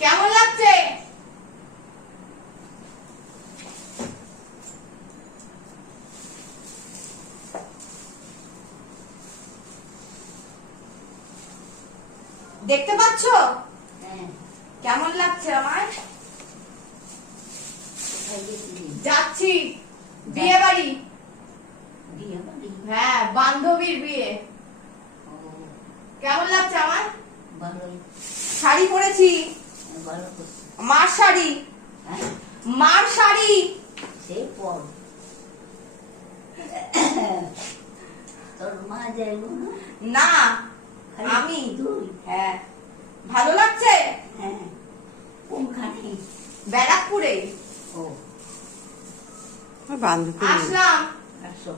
কেমন লাগছে? দেখতে পাচ্ছ? কেমন লাগছে আমার? যাচ্ছি। বিয়ে বাড়ি হ্যাঁ বান্ধবীর বিয়ে। কেমন লাগছে আমার? শাড়ি পরেছি। মার শাড়ি। হ্যাঁ মার শাড়ি। সে পর। তোর মা যাইব না আমি। তুই হ্যাঁ। ভালো লাগছে? হ্যাঁ। কোনখানে? ব্যারাকপুরে। ও। আসলাম। আসো।